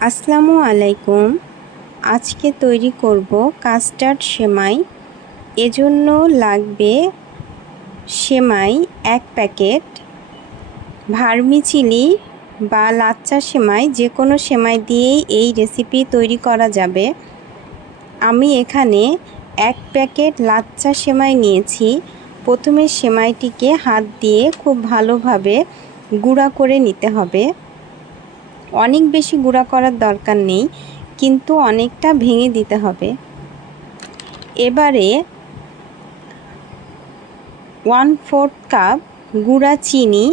আসসালামু আলাইকুম। আজকে তৈরি করব কাস্টার্ড সেমাই। এজন্য লাগবে সেমাই এক প্যাকেট ভার্মিচিলি বা লাচ্চা সেমাই। যে কোনো সেমাই দিয়েই এই রেসিপি তৈরি করা যাবে। আমি এখানে এক প্যাকেট লাচ্চা সেমাই নিয়েছি। প্রথমে সেমাইটিকে হাত দিয়ে খুব ভালোভাবে গুঁড়া করে নিতে হবে। অনেক বেশি গুঁড়া করার দরকার নেই, কিন্তু অনেকটা ভেঙে দিতে হবে। এবারে ওয়ান ফোর্থ কাপ গুঁড়া চিনি,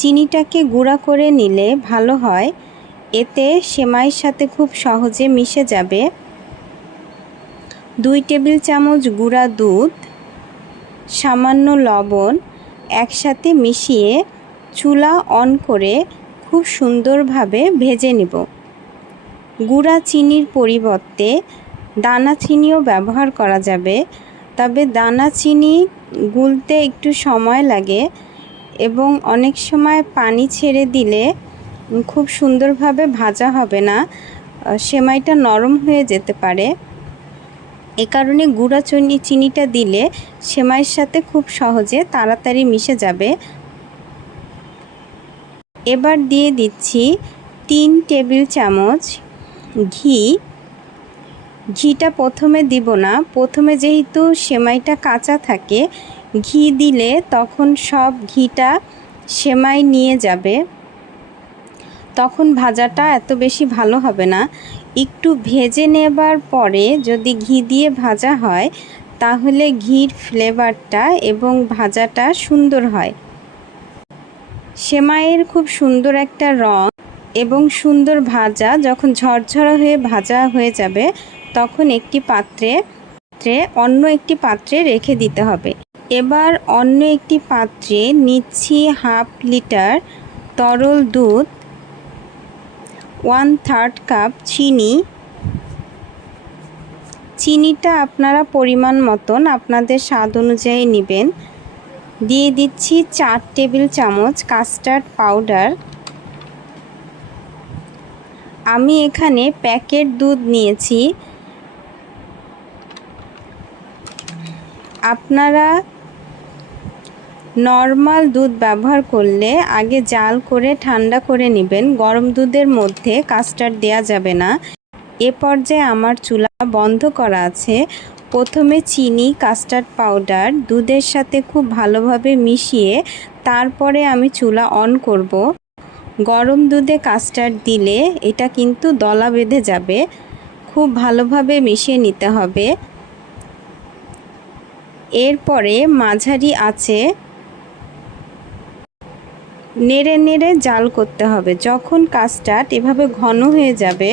চিনিটাকে গুঁড়া করে নিলে ভালো হয়। এতে সেমাইয়ের সাথে খুব সহজে মিশে যাবে। দুই টেবিল চামচ গুঁড়া দুধ, সামান্য লবণ একসাথে মিশিয়ে চুলা অন করে খুব সুন্দরভাবে ভেজে নেব। গুঁড়া চিনির পরিবর্তে দানা চিনিও ব্যবহার করা যাবে, তবে দানা চিনি গুলতে একটু সময় লাগে এবং অনেক সময় পানি ছেড়ে দিলে খুব সুন্দরভাবে ভাজা হবে না সেমাইটা নরম হয়ে যেতে পারে। এ কারণে গুঁড়া চিনি, চিনিটা দিলে সেমাইয়ের সাথে খুব সহজে তাড়াতাড়ি মিশে যাবে। এবার দিয়ে দিচ্ছি তিন টেবিল চামচ ঘি। ঘিটা প্রথমে দিব না, প্রথমে যেহেতু সেমাইটা কাঁচা থাকে, ঘি দিলে তখন সব ঘিটা সেমাই নিয়ে যাবে। তখন ভাজাটা এত বেশি ভালো হবে না। একটু ভেজে নেবার পরে যদি ঘি দিয়ে ভাজা হয়, তাহলে ঘির ফ্লেভারটা এবং ভাজাটা সুন্দর হয়। সেমাইয়ের খুব সুন্দর একটা রং এবং সুন্দর ভাজা, যখন ঝরঝরা হয়ে ভাজা হয়ে যাবে, তখন একটি পাত্রে অন্য একটি পাত্রে রেখে দিতে হবে। এবার অন্য একটি পাত্রে নিচ্ছি হাফ লিটার তরল দুধ ওয়ান থার্ড কাপ চিনি। চিনিটা আপনারা পরিমাণ মতন আপনাদের স্বাদ অনুযায়ী নেবেন। দিয়ে দিচ্ছি চার টেবিল চামচ কাস্টার্ড পাউডার। আমি এখানে প্যাকেট দুধ নিয়েছি। আপনারা নর্মাল দুধ ব্যবহার করলে আগে জাল করে ঠান্ডা করে নেবেন। গরম দুধের মধ্যে কাস্টার্ড দেয়া যাবে না। এ পর্যায়ে আমার চুলা বন্ধ করা আছে। প্রথমে চিনি কাস্টার্ড পাউডার দুধের সাথে খুব ভালোভাবে মিশিয়ে তারপরে আমি চুলা অন করব। গরম দুধে কাস্টার্ড দিলে এটা কিন্তু দলা বেঁধে যাবে। খুব ভালোভাবে মিশিয়ে নিতে হবে। এরপরে মাঝারি আছে নেড়ে নেড়ে জাল করতে হবে। যখন কাস্টার্ড এভাবে ঘন হয়ে যাবে,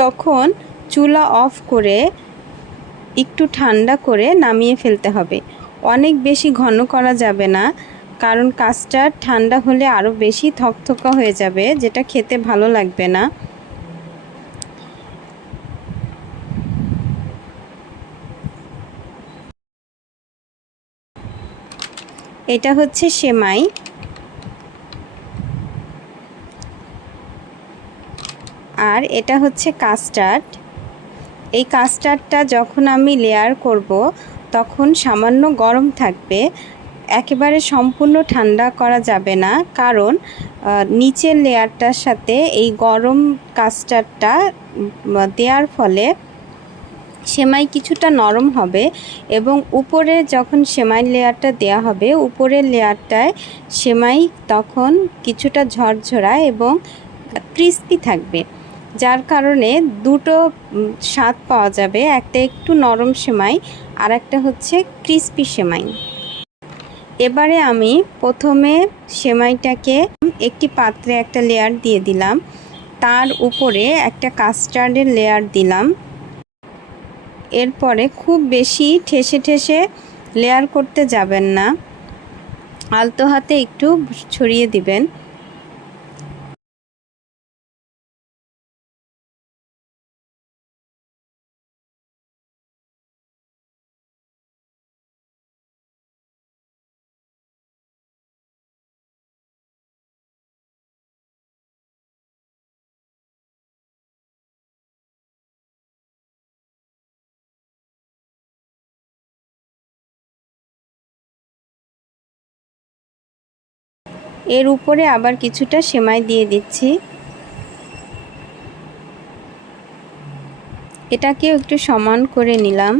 তখন চুলা অফ করে একটু ঠান্ডা করে নামিয়ে ফেলতে হবে। অনেক বেশি ঘন করা যাবে না, কারণ কাস্টার্ড ঠান্ডা হলে আরও বেশি থকথকা হয়ে যাবে, যেটা খেতে ভালো লাগবে না। এটা হচ্ছে সেমাই। আর এটা হচ্ছে কাস্টার্ড। এই কাস্টার্ডটা যখন আমি লেয়ার করব, তখন সামান্য গরম থাকবে। একেবারে সম্পূর্ণ ঠান্ডা করা যাবে না, কারণ নিচের লেয়ারটার সাথে এই গরম কাস্টার্ডটা দেওয়ার ফলে সেমাই কিছুটা নরম হবে এবং উপরে যখন সেমাই লেয়ারটা দেয়া হবে, উপরের লেয়ারটায় সেমাই তখন কিছুটা ঝরঝরা এবং ক্রিস্পি থাকবে। যার কারণে দুটো স্বাদ পাওয়া যাবে। একটা একটু নরম সেমাই, আর একটা হচ্ছে ক্রিস্পি সেমাই। এবারে আমি প্রথমে সেমাইটাকে একটি পাত্রে একটা লেয়ার দিয়ে দিলাম। তার উপরে একটা কাস্টার্ডের লেয়ার দিলাম। এরপরে খুব বেশি ঠেসে ঠেসে লেয়ার করতে যাবেন না। আলতো হাতে একটু ছড়িয়ে দিবেন। এর উপরে আবার কিছুটা সেমাই দিয়ে দিচ্ছি। এটাকেও একটু সমান করে নিলাম।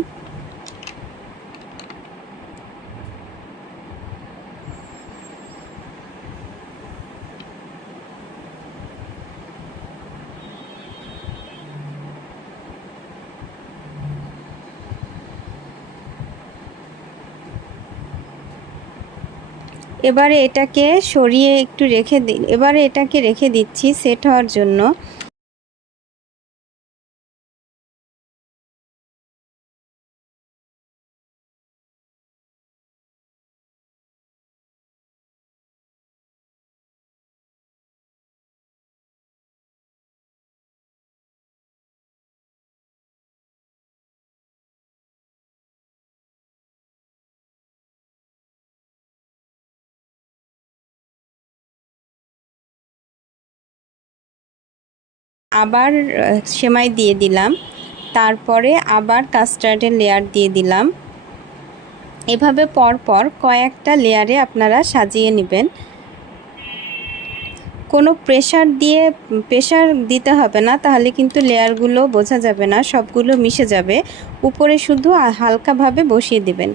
এবারে এটাকে সরিয়ে একটু রেখে দিই। এবারে এটাকে রেখে দিচ্ছি সেট হওয়ার জন্য। আবার সেমাই দিয়ে দিলাম। তারপরে আবার কাস্টার্ডের লেয়ার দিয়ে দিলাম। এভাবে পরপর কয়েকটা লেয়ারে আপনারা সাজিয়ে নেবেন। কোনো প্রেশার দিয়ে প্রেশার দিতে হবে না, তাহলে কিন্তু লেয়ারগুলো বোঝা যাবে না, সবগুলো মিশে যাবে। উপরে শুধু হালকাভাবে বসিয়ে দিবেন।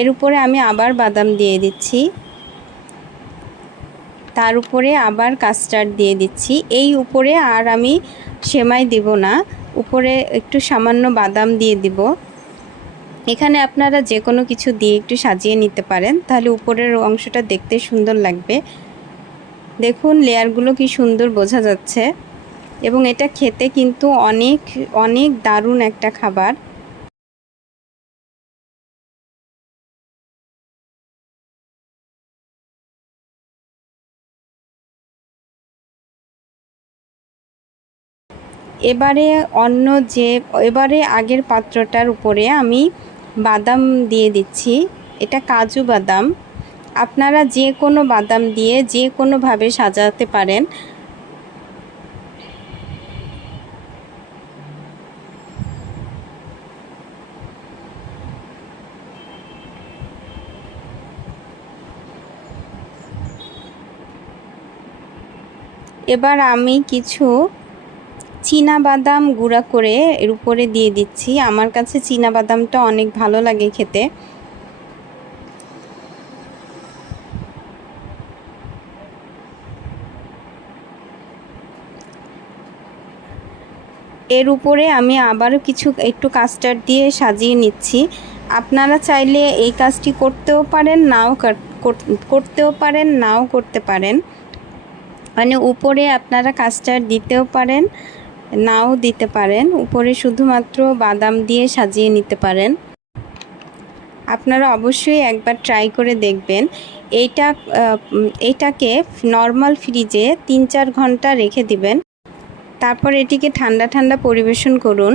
এর উপরে আমি আবার বাদাম দিয়ে দিচ্ছি। তার উপরে আবার কাস্টার্ড দিয়ে দিচ্ছি। এই উপরে আর আমি সেমাই দিব না। উপরে একটু সামান্য বাদাম দিয়ে দিব। এখানে আপনারা যে কোনো কিছু দিয়ে একটু সাজিয়ে নিতে পারেন। তাহলে উপরের অংশটা দেখতে সুন্দর লাগবে। দেখুন, লেয়ারগুলো কি সুন্দর বোঝা যাচ্ছে। এবং এটা খেতে কিন্তু অনেক অনেক দারুণ একটা খাবার। এবারে অন্য যে, এবারে আগের পাত্রটার উপরে আমি বাদাম দিয়ে দিচ্ছি। এটা কাজু বাদাম। আপনারা যে কোনো বাদাম দিয়ে যে কোনোভাবে সাজাতে পারেন। এবার আমি কিছু চীনা বাদাম গুঁড়া করে এর উপরে দিয়ে দিচ্ছি। আমার কাছে চীনা বাদামটা অনেক ভালো লাগে খেতে। এর উপরে আমি আবারও কিছু, একটু কাস্টার্ড দিয়ে সাজিয়ে নিচ্ছি। আপনারা চাইলে এই কাজটি করতেও পারেন, নাও করতেও পারেন, নাও করতে পারেন। মানে উপরে আপনারা কাস্টার্ড দিতেও পারেন। নাও দিতে পারেন। উপরে শুধুমাত্র বাদাম দিয়ে সাজিয়ে নিতে পারেন। আপনারা অবশ্যই একবার ট্রাই করে দেখবেন। এইটা এটাকে নর্মাল ফ্রিজে তিন চার ঘণ্টা রেখে দিবেন। তারপর এটিকে ঠান্ডা ঠান্ডা পরিবেশন করুন।